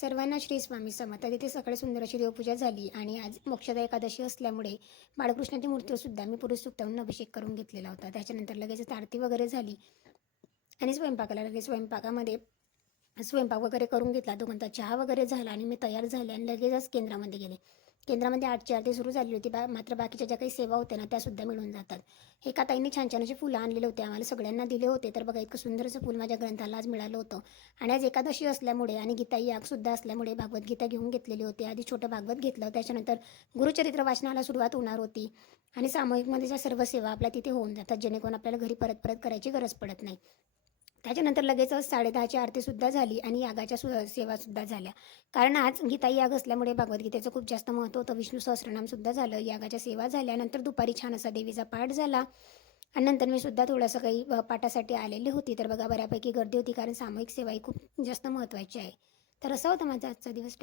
सर्वांना श्री स्वामी समर्थ. तिथे सकाळी सुंदर अशी देवपूजा झाली आणि आज मोक्षदा एकादशी असल्यामुळे बाळकृष्णाच्या मूर्तीवर सुद्धा मी पुरुष सुक्तावरून अभिषेक करून घेतलेला होता. त्याच्यानंतर लगेचच आरती वगैरे झाली आणि स्वयंपाकाला लगेच स्वयंपाकामध्ये स्वयंपाक वगैरे करून घेतला. दोघांचा चहा वगैरे झाला आणि मी तयार झाले आणि लगेचच केंद्रामध्ये गेले. केंद्रामध्ये 8ची आरती सुरू झाली होती. मात्र बाकीच्या ज्या काही सेवा होत्या ना त्यासुद्धा मिळून जातात. एका ताईंनी छान छान असे फुलं आणलेले होते, आम्हाला सगळ्यांना दिले होते. तर बघा इतकं सुंदर असं फुल माझ्या ग्रंथाला आज मिळालं होतं. आणि आज एकादशी असल्यामुळे आणि गीता यागसुद्धा असल्यामुळे भागवतगीता घेऊन घेतलेली होती. आधी छोटं भागवत घेतलं, त्याच्यानंतर गुरुचरित्र वाचनाला सुरुवात होणार होती. आणि सामूहिकमध्ये ज्या सर्व सेवा आपल्या तिथे होऊन जातात, जेणेकरून आपल्याला घरी परत परत करायची गरज पडत नाही. त्याच्यानंतर लगेचच 10:30ची आरतीसुद्धा झाली आणि यागाच्या सेवासुद्धा झाल्या. कारण आज गीता याग असल्यामुळे भगवद्गीतेचं खूप जास्त महत्त्व होतं. विष्णू सहस्रनामसुद्धा झालं, यागाच्या सेवा झाल्या. नंतर दुपारी छान असा देवीचा पाठ झाला आणि नंतर मी सुद्धा थोडंसं काही पाठासाठी आलेली होती. तर बघा बऱ्यापैकी गर्दी होती, कारण सामूहिक सेवा ही खूप जास्त महत्त्वाची आहे. तर असा होता माझा आजचा दिवस.